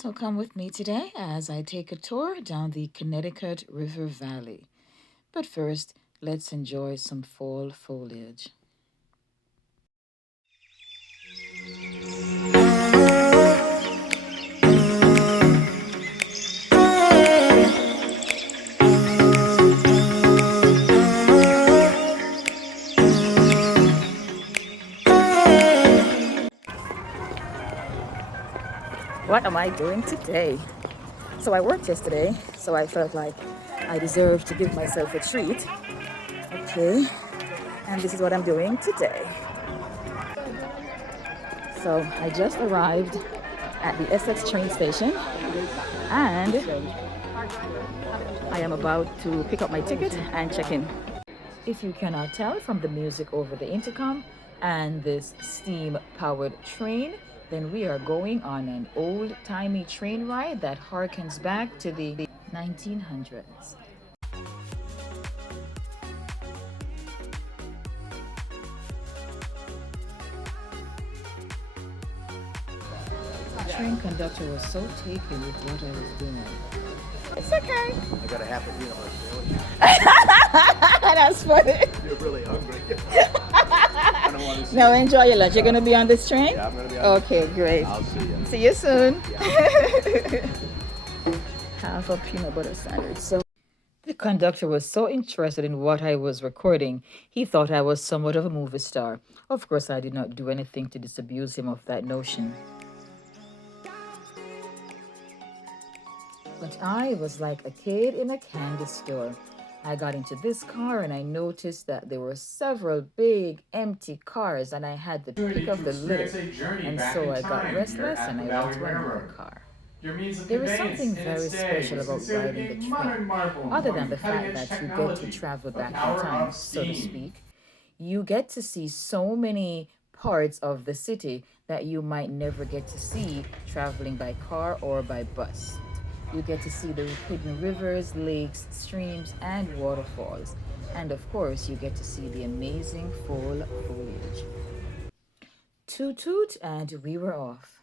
So come with me today as I take a tour down the Connecticut River Valley. But first, let's enjoy some fall foliage. What am I doing today? So I worked yesterday, so I felt like I deserved to give myself a treat. Okay, and this is what I'm doing today. So I just arrived at the Essex train station and I am about to pick up my ticket and check in. If you cannot tell from the music over the intercom and this steam-powered train, then we are going on an old-timey train ride that harkens back to the 1900s. The train conductor was so taken with what I was doing. It's okay. I got a half a meal on That's funny. You're really hungry. I don't want to see Now enjoy your lunch. You're going to be on this train? Yeah, I'm going to be on Okay, great. I'll see you. See you soon. Yeah. Half a peanut butter sandwich. So the conductor was so interested in what I was recording, he thought I was somewhat of a movie star. Of course, I did not do anything to disabuse him of that notion. But I was like a kid in a candy store. I got into this car and I noticed that there were several big empty cars and I had to pick up the litter. And so I got restless and I went to another car. There is something very special about riding the train, other than the fact that you get to travel back in time, so to speak. You get to see so many parts of the city that you might never get to see traveling by car or by bus. You get to see the hidden rivers, lakes, streams, and waterfalls. And of course, you get to see the amazing fall foliage. Toot toot, and we were off.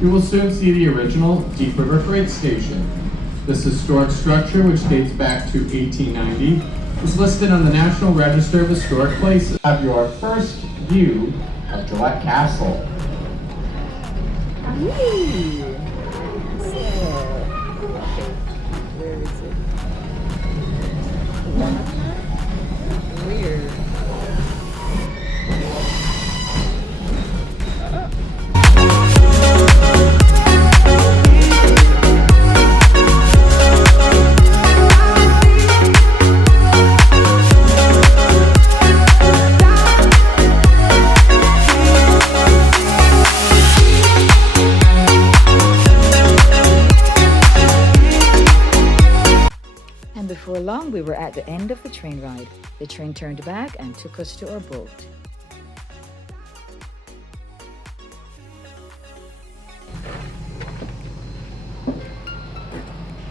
You will soon see the original Deep River Freight Station. This historic structure, which dates back to 1890, is listed on the National Register of Historic Places. Have your first view of Gillette Castle. Where is it? Weird. we were at the end of the train ride. The train turned back and took us to our boat.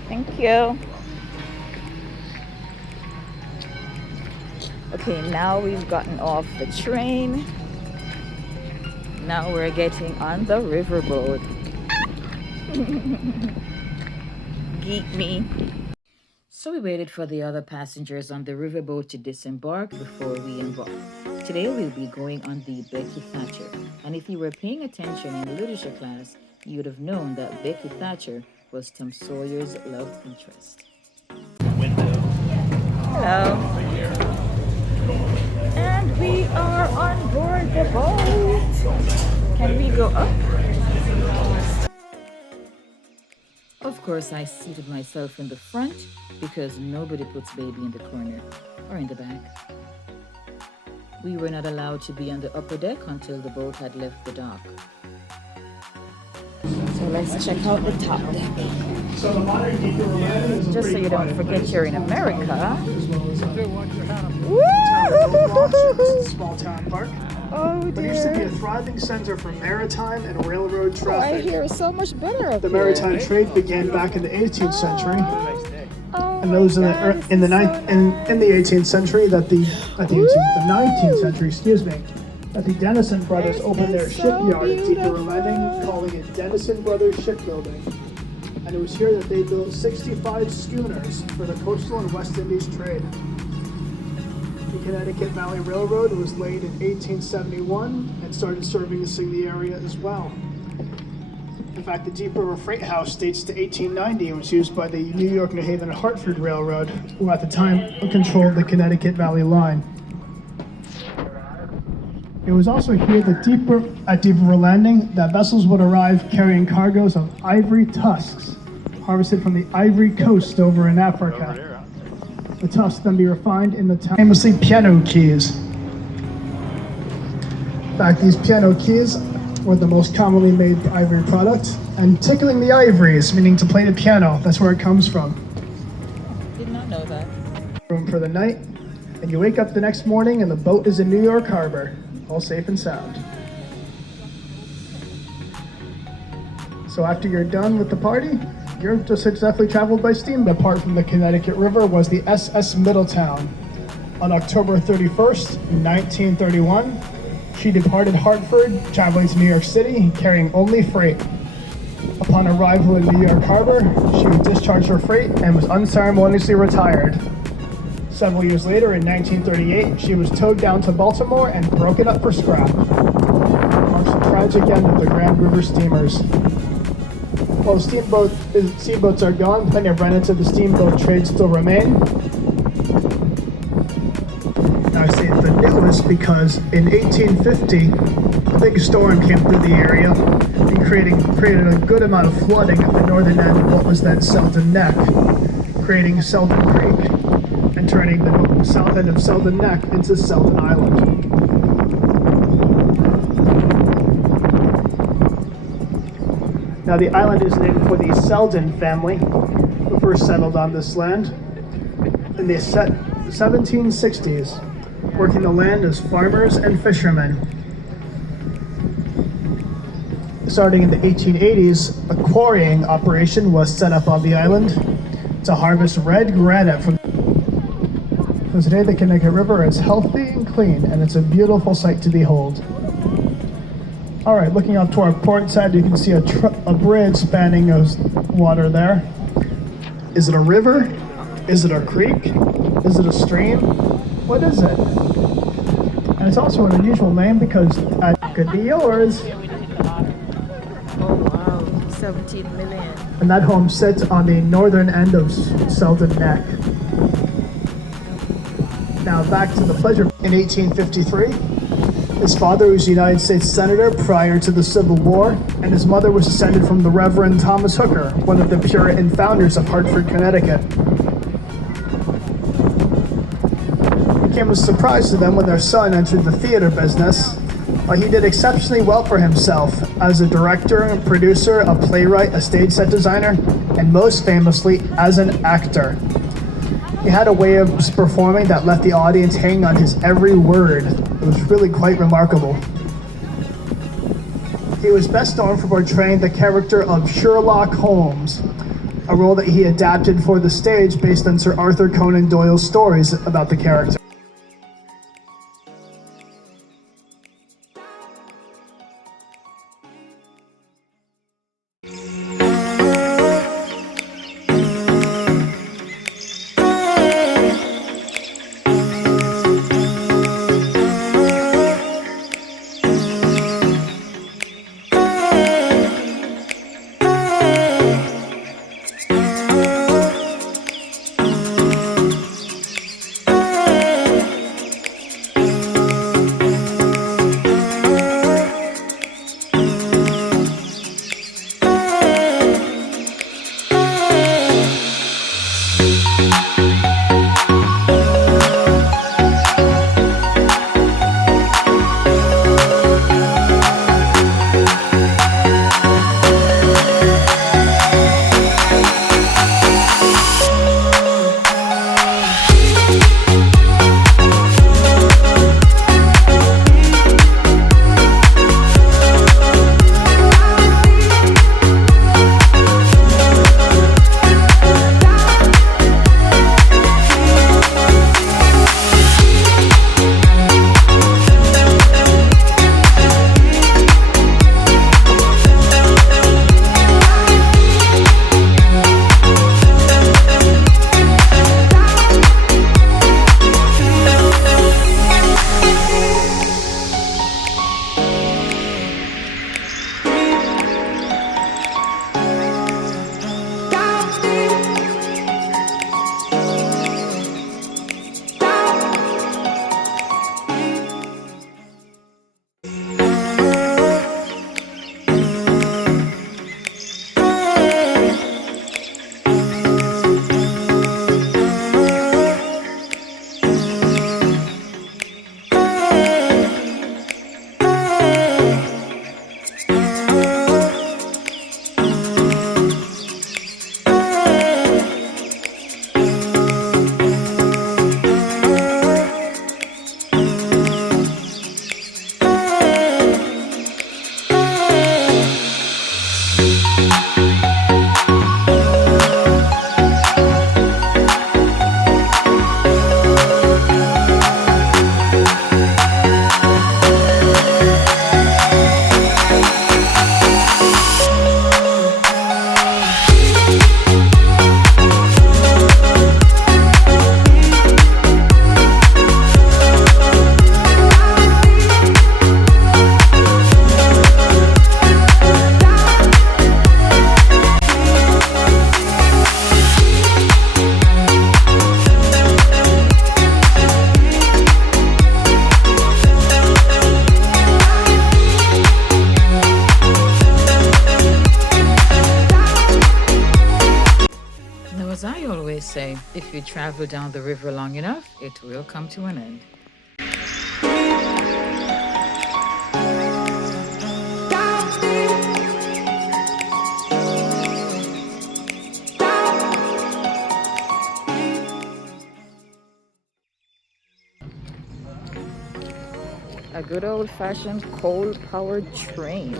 Thank you. Okay, now we've gotten off the train. Now we're getting on the riverboat. Geek me. So we waited for the other passengers on the riverboat to disembark before we embarked. Today we'll be going on the Becky Thatcher. And if you were paying attention in literature class, you would have known that Becky Thatcher was Tom Sawyer's love interest. Hello. And we are on board the boat. Can we go up? Of course, I seated myself in the front because nobody puts baby in the corner or in the back. We were not allowed to be on the upper deck until the boat had left the dock. So let's check out the top deck. Just so you don't forget you're in America. Small town park. Oh It used to be dear. a thriving center for maritime and railroad I traffic. hear so much better up The here. maritime trade began back in the 18th century, Oh and those in my the God, in the this is ninth so in the 18th century that the 19th Woo! century, excuse me, that the Dennison brothers This opened their is so shipyard at Deep River beautiful. Landing, calling it Dennison Brothers Shipbuilding. And it was here that they built 65 schooners for the coastal and West Indies trade. The Connecticut Valley Railroad was laid in 1871 and started servicing the area as well. In fact, the Deep River Freight House dates to 1890 and was used by the New York, New Haven, and Hartford Railroad, who at the time controlled the Connecticut Valley line. It was also here that at Deep River Landing that vessels would arrive carrying cargoes of ivory tusks harvested from the Ivory Coast over in Africa. The tusks then be refined in the famously piano keys. In fact, these piano keys were the most commonly made ivory product, and tickling the ivories, meaning to play the piano, that's where it comes from. Did not know that. Room for the night, and you wake up the next morning and the boat is in New York Harbor, all safe and sound. So after you're done with the party, you're just successfully traveled by steamboat. Apart from the Connecticut River was the SS Middletown. On October 31st, 1931, she departed Hartford, traveling to New York City, carrying only freight. Upon arrival in New York Harbor, she discharged her freight and was unceremoniously retired. Several years later, in 1938, she was towed down to Baltimore and broken up for scrap. It marks the tragic end of the Grand River steamers. While the steamboats are gone, plenty of remnants of the steamboat trade still remain. Now I say the newest because in 1850, a big storm came through the area and created a good amount of flooding at the northern end of what was then Selden Neck, creating Selden Creek and turning the south end of Selden Neck into Selden Island. Now the island is named for the Selden family, who first settled on this land in the 1760s, working the land as farmers and fishermen. Starting in the 1880s, a quarrying operation was set up on the island to harvest red granite from. So today the Connecticut River is healthy and clean, and it's a beautiful sight to behold. All right, looking out to our port side, you can see a bridge spanning water there. Is it a river? Is it a creek? Is it a stream? What is it? And it's also an unusual name because it could be yours. Oh wow, 17 million. And that home sits on the northern end of Selden Neck. Now back to the pleasure. In 1853, his father was a United States Senator prior to the Civil War, and his mother was descended from the Reverend Thomas Hooker, one of the Puritan founders of Hartford, Connecticut. It came as a surprise to them when their son entered the theater business. He did exceptionally well for himself as a director, a producer, a playwright, a stage set designer, and most famously as an actor. He had a way of performing that left the audience hanging on his every word. It was really quite remarkable. He was best known for portraying the character of Sherlock Holmes, a role that he adapted for the stage based on Sir Arthur Conan Doyle's stories about the character. Say, if you travel down the river long enough, it will come to an end. A good old-fashioned coal-powered train.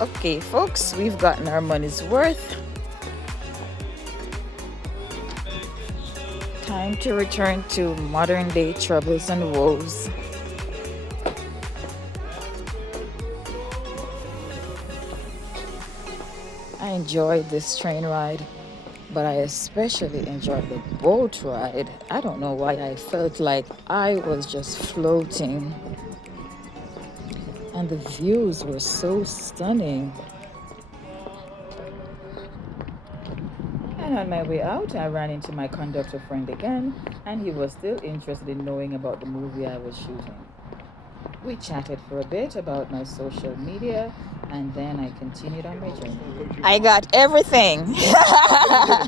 Okay, folks, we've gotten our money's worth. Time to return to modern day troubles and woes. I enjoyed this train ride, but I especially enjoyed the boat ride. I don't know why I felt like I was just floating. And the views were so stunning. And on my way out, I ran into my conductor friend again, and he was still interested in knowing about the movie I was shooting. We chatted for a bit about my social media, and then I continued on my journey. I got everything.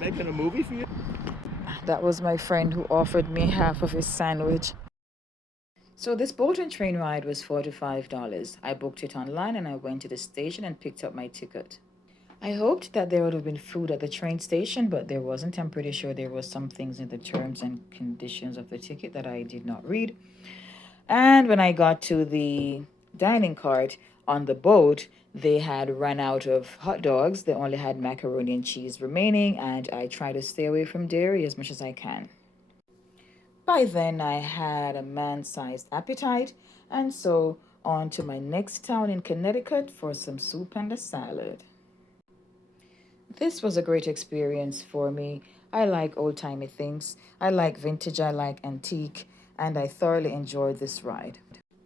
Making a movie for you? That was my friend who offered me half of his sandwich. So this boat and train ride was $45. I booked it online and I went to the station and picked up my ticket. I hoped that there would have been food at the train station, but there wasn't. I'm pretty sure there was some things in the terms and conditions of the ticket that I did not read. And when I got to the dining cart on the boat, they had run out of hot dogs. They only had macaroni and cheese remaining, and I try to stay away from dairy as much as I can. By then, I had a man-sized appetite, and so on to my next town in Connecticut for some soup and a salad. This was a great experience for me. I like old-timey things. I like vintage, I like antique, and I thoroughly enjoyed this ride.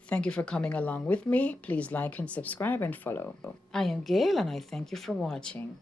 Thank you for coming along with me. Please like and subscribe and follow. I am Gail, and I thank you for watching.